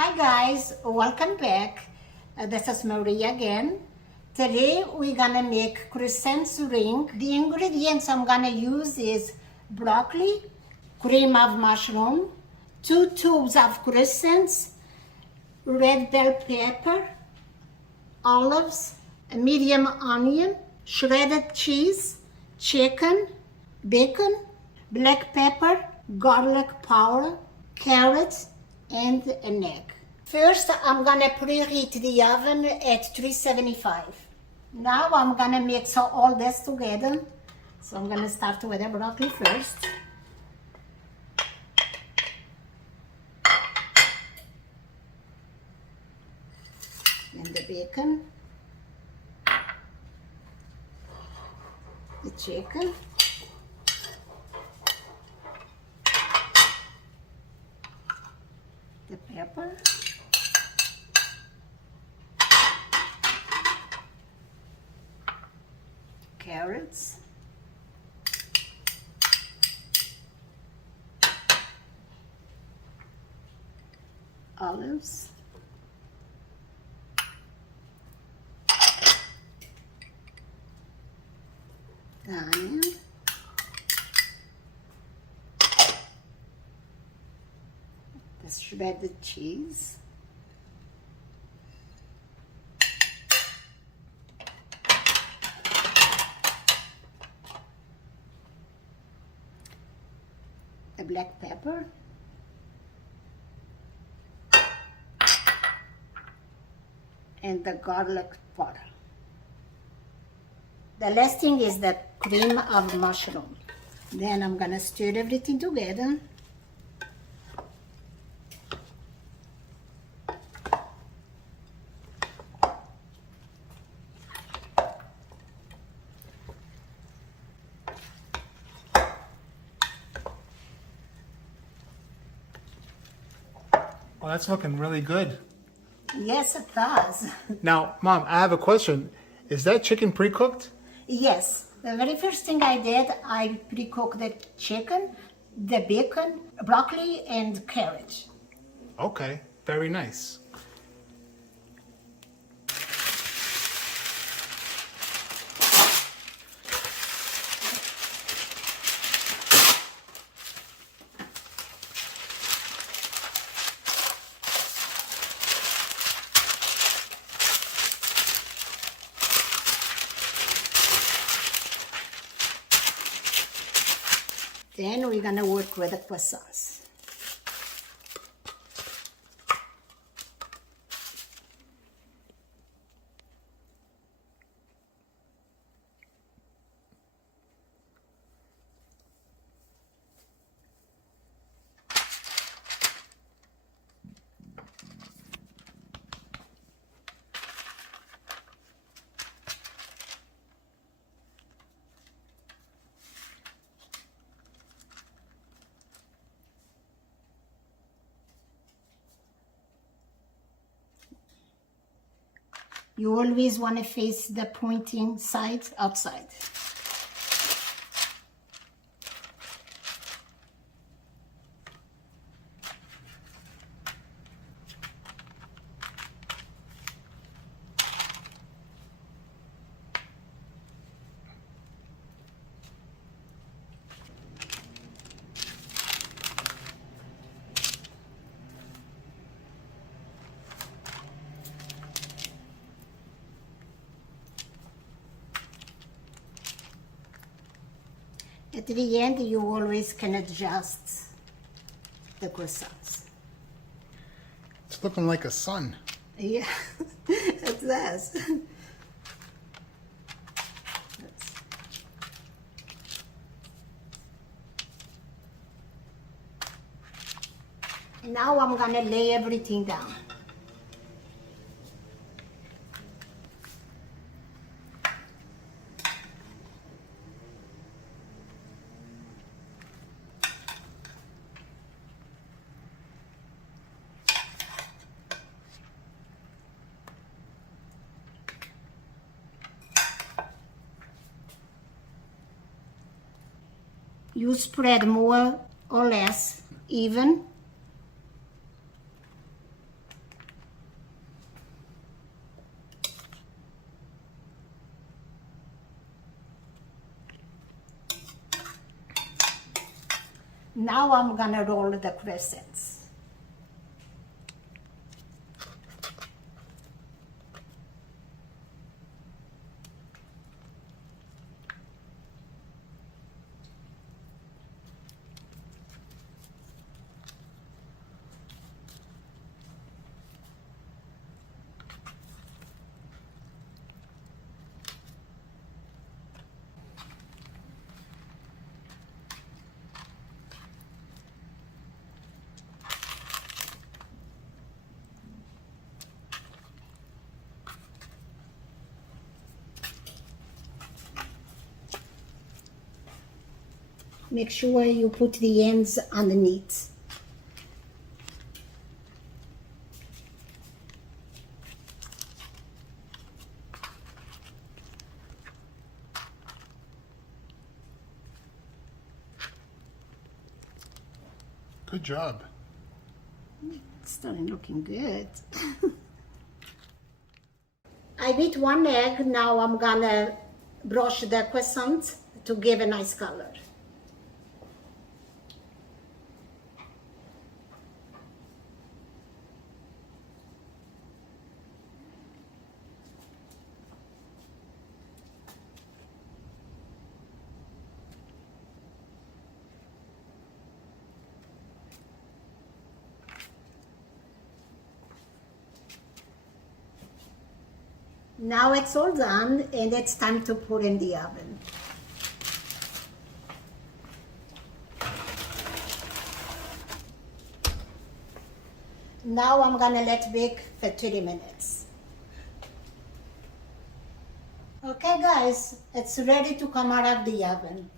Hi guys, welcome back. This is Maria again. Today we're gonna make crescent ring. The ingredients I'm gonna use is broccoli, cream of mushroom, 2 tubes of crescents, red bell pepper, olives, a medium onion, shredded cheese, chicken, bacon, black pepper, garlic powder, carrots, and an egg. First, I'm gonna preheat the oven at 375. Now I'm gonna mix all this together. So I'm gonna start with the broccoli first. And the bacon. The chicken. The pepper. Carrots. Olives. The onion. The shredded cheese. The black pepper. And the garlic powder. The last thing is the cream of mushroom. Then I'm gonna stir everything together. Well, that's looking really good. Yes, it does. Now, Mom, I have a question. Is that chicken pre-cooked? Yes, the very first thing I did, I pre-cooked the chicken, the bacon, broccoli, and carrot. Okay, very nice. Then we're gonna work with the croissants. You always want to face the pointing side outside. At the end, you always can adjust the croissants. It's looking like a sun. Yeah, it does. Now I'm gonna lay everything down. You spread more or less even. Now I'm gonna roll the crescents. Make sure you put the ends underneath. Good job. It's starting looking good. I beat one egg. Now I'm gonna brush the crescent to give a nice color. Now it's all done and it's time to put in the oven. Now I'm gonna let bake for 30 minutes. Okay guys, it's ready to come out of the oven.